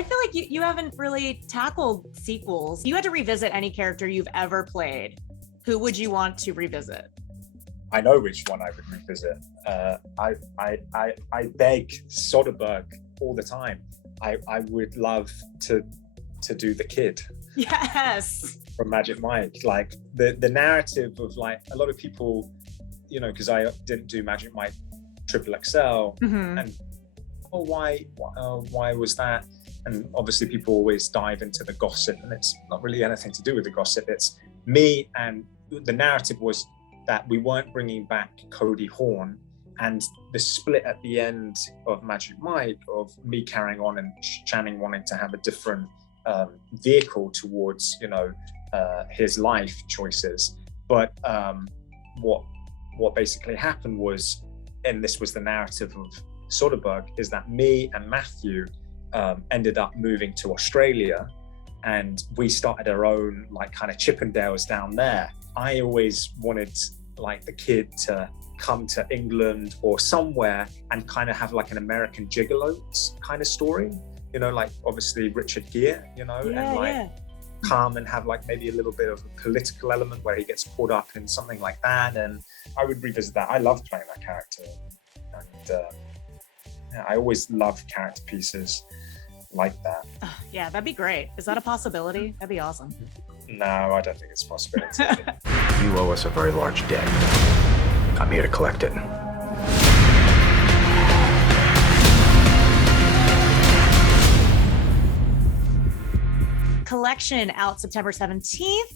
I feel like you haven't really tackled sequels. You had to revisit any character you've ever played. Who would you want to revisit? I know which one I would revisit. I beg Soderbergh all the time. I would love to do the kid. Yes. From Magic Mike. Like the narrative of like a lot of people, you know, because I didn't do Magic Mike Triple XL, and why was that? And obviously people always dive into the gossip, and it's not really anything to do with the gossip. It's me, and the narrative was that we weren't bringing back Cody Horn, and the split at the end of Magic Mike of me carrying on and Channing wanting to have a different vehicle towards, you know, his life choices. But what basically happened was, and this was the narrative of Soderbergh, is that me and Matthew ended up moving to Australia, and we started our own like kind of Chippendales down there. I always wanted like the kid to come to England or somewhere and kind of have like an American Gigolo kind of story, you know, like obviously Richard Gere, you know, and like come and have like maybe a little bit of a political element where he gets caught up in something like that. And I would revisit that. I love playing that character, and I always love character pieces like that. Yeah, that'd be great. Is that a possibility? That'd be awesome. No, I don't think it's a possibility. You owe us a very large debt. I'm here to collect it. Collection out September 17th,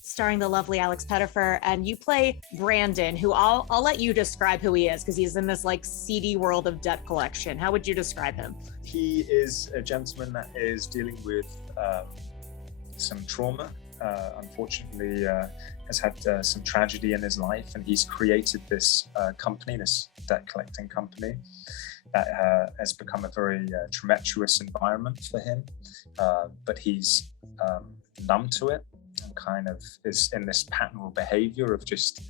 starring the lovely Alex Pettyfer, and you play Brandon, who I'll let you describe who he is, because he's in this like seedy world of debt collection. How would you describe him? He is a gentleman that is dealing with some trauma. Unfortunately, has had some tragedy in his life, and he's created this company, this debt collecting company, that has become a very tumultuous environment for him. But he's numb to it, and kind of is in this pattern of behavior of just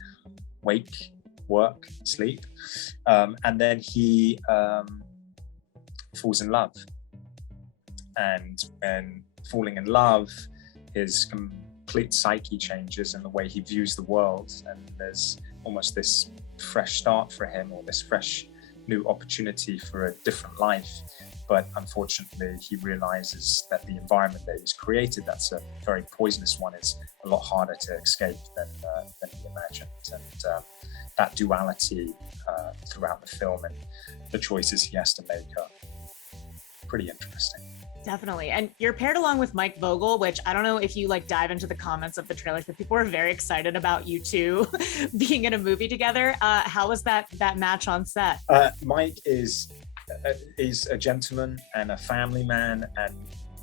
wake, work, sleep. And then he falls in love. And falling in love, his complete psyche changes in the way he views the world, and there's almost this fresh start for him, or this fresh new opportunity for a different life. But unfortunately, he realizes that the environment that he's created, that's a very poisonous one, is a lot harder to escape than he imagined. And that duality throughout the film and the choices he has to make are pretty interesting. Definitely. And you're paired along with Mike Vogel, which I don't know if you like dive into the comments of the trailers, but people are very excited about you two being in a movie together. How was that match on set? Mike is a gentleman and a family man, and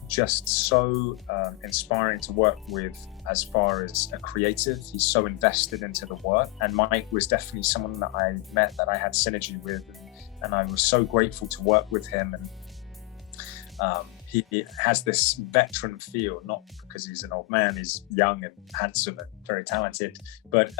just so inspiring to work with as far as a creative. He's so invested into the work, and Mike was definitely someone that I met that I had synergy with, and I was so grateful to work with him. And he has this veteran feel, not because he's an old man, he's young and handsome and very talented, but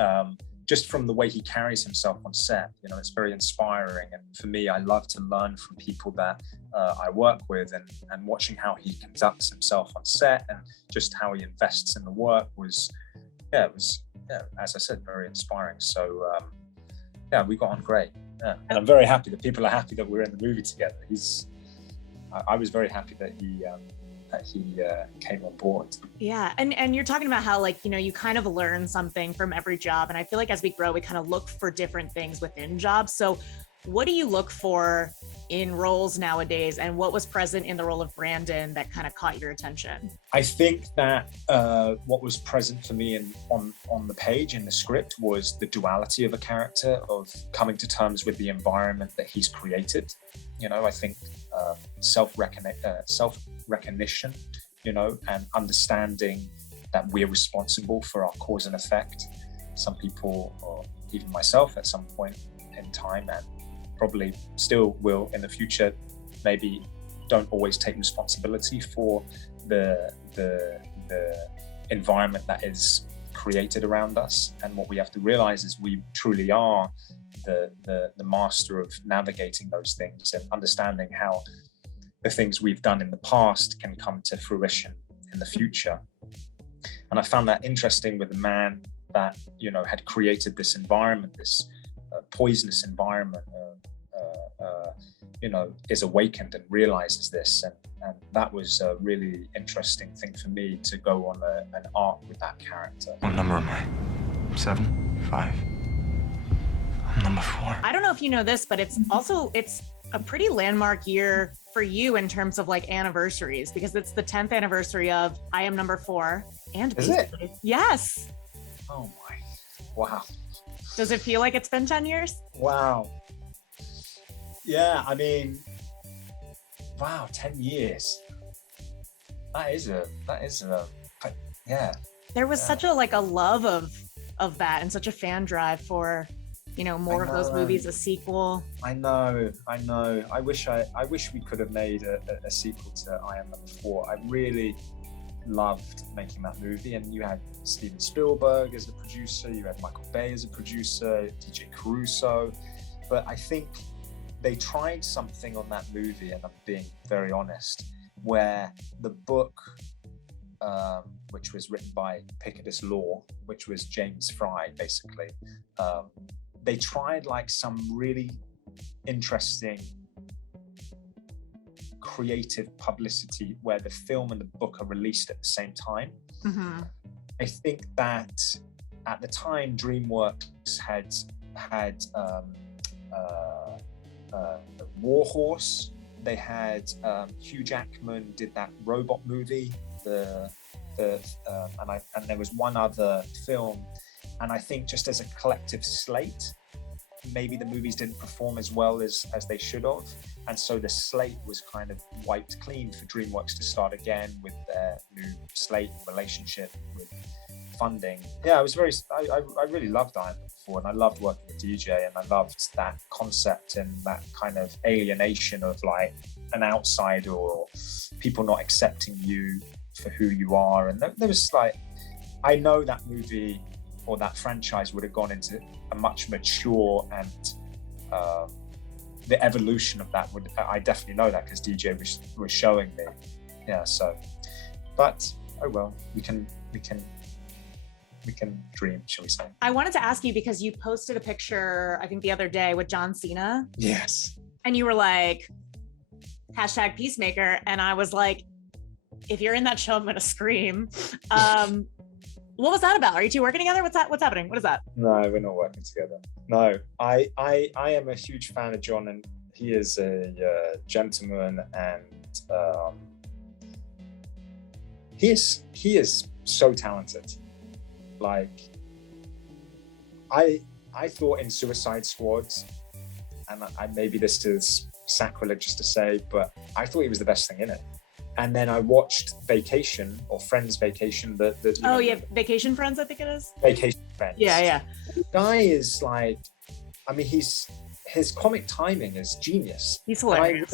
just from the way he carries himself on set, you know, it's very inspiring. And for me, I love to learn from people that I work with, and watching how he conducts himself on set and just how he invests in the work was, as I said, very inspiring. So we got on great. Yeah. And I'm very happy that people are happy that we're in the movie together. I was very happy that he came on board. Yeah, and you're talking about how, like, you know, you kind of learn something from every job, and I feel like as we grow, we kind of look for different things within jobs. So what do you look for in roles nowadays, and what was present in the role of Brandon that kind of caught your attention? I think that what was present for me on the page, in the script, was the duality of a character, of coming to terms with the environment that he's created. You know, I think self-recognition, you know, and understanding that we're responsible for our cause and effect. Some people, or even myself at some point in time, and probably still will in the future, maybe don't always take responsibility for the environment that is created around us. And what we have to realize is we truly are the master of navigating those things, and understanding how the things we've done in the past can come to fruition in the future. And I found that interesting with a man that, you know, had created this environment, this poisonous environment, you know, is awakened and realizes this. And that was a really interesting thing for me to go on an arc with that character. What number am I? 7? 5? I'm number 4. I don't know if you know this, but it's a pretty landmark year for you in terms of like anniversaries, because it's the 10th anniversary of I Am Number 4. And Is it? Yes. Oh my, wow. Does it feel like it's been 10 years? Wow. Yeah, I mean, wow, 10 years. That is a, yeah. There was such a love of that and such a fan drive for, you know, more of those movies, a sequel. I know. I wish we could have made a sequel to I Am Number 4. I really loved making that movie, and you had Steven Spielberg as a producer, you had Michael Bay as a producer, DJ Caruso, but I think they tried something on that movie, and I'm being very honest, where the book, which was written by Picadus Law, which was James Fry, basically, they tried like some really interesting creative publicity where the film and the book are released at the same time. Mm-hmm. I think that at the time DreamWorks had Warhorse. They had Hugh Jackman did that robot movie, and there was one other film, and I think just as a collective slate, maybe the movies didn't perform as well as they should have, and so the slate was kind of wiped clean for DreamWorks to start again with their new slate relationship with funding. Yeah, I really loved I Am Number 4, and I loved working with DJ, and I loved that concept and that kind of alienation of like an outsider or people not accepting you for who you are. And there was like, I know that movie or that franchise would have gone into a much mature, and the evolution of that I definitely know that because DJ was showing me. Yeah, so, but oh well, we can dream, shall we say. I wanted to ask you because you posted a picture, I think the other day, with John Cena. Yes. And you were like, #Peacemaker. And I was like, if you're in that show, I'm going to scream. What was that about? Are you two working together? What's happening? What is that? No, we're not working together. No, I am a huge fan of John, and he is a gentleman, and he is so talented. Like, I thought in Suicide Squad, and maybe this is sacrilegious to say, but I thought he was the best thing in it. And then I watched Vacation, or Friends Vacation. Vacation Friends, I think it is. Vacation Friends. Yeah. The guy is like, I mean, his comic timing is genius. He's hilarious.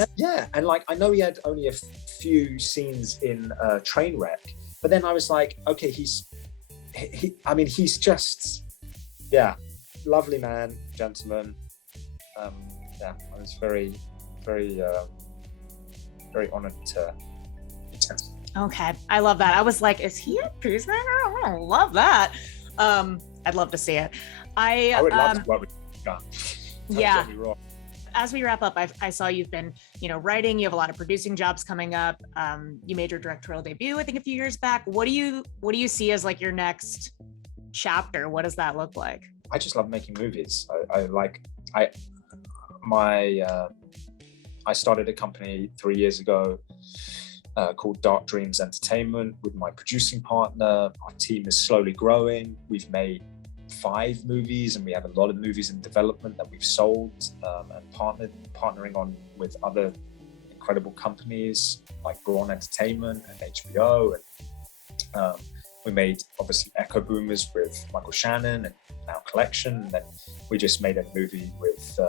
And like, I know he had only a few scenes in Trainwreck, but then I was like, okay, he's just, lovely man, gentleman. I was very, very, very honored to attend. Okay, I love that. I was like, is he a Peacemaker? I love that. I'd love to see it. I would love to work with John. Yeah. As we wrap up, I saw you've been, writing. You have a lot of producing jobs coming up. You made your directorial debut, I think, a few years back. What do you see as like your next chapter? What does that look like? I just love making movies. I started a company 3 years ago called Dark Dreams Entertainment with my producing partner. Our team is slowly growing. We've made 5 movies, and we have a lot of movies in development that we've sold and partnering on with other incredible companies like Braun Entertainment and HBO. And we made obviously Echo Boomers with Michael Shannon and Now Collection. And then we just made a movie with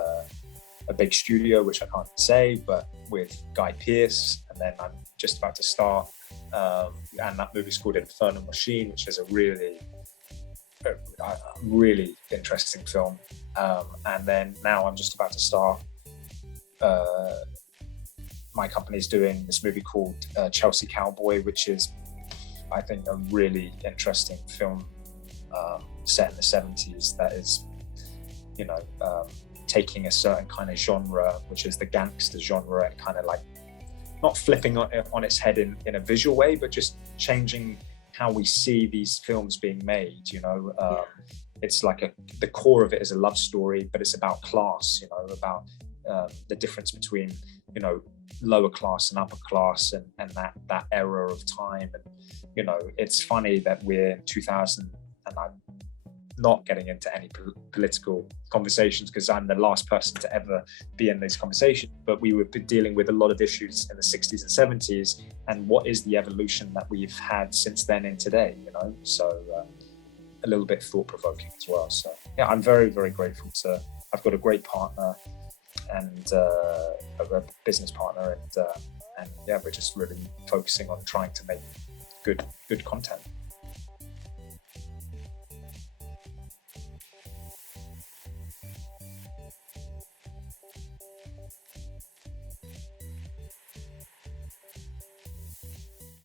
a big studio, which I can't say, but with Guy Pearce. And then I'm just about to start, and that movie's called Infernal Machine, which is a really interesting film. And then now I'm just about to start my company is doing this movie called Chelsea Cowboy, which is, I think, a really interesting film set in the 70s that is, taking a certain kind of genre, which is the gangster genre, and kind of like not flipping on its head in a visual way, but just changing how we see these films being made. It's like the core of it is a love story, but it's about class, about the difference between, lower class and upper class, and that era of time. And, it's funny that we're in 2000, and I'm not getting into any political conversations because I'm the last person to ever be in these conversations, but we were dealing with a lot of issues in the 60s and 70s, and what is the evolution that we've had since then in today, so a little bit thought-provoking as well. So yeah, I'm very, very grateful I've got a great partner and a business partner, and yeah, we're just really focusing on trying to make good content.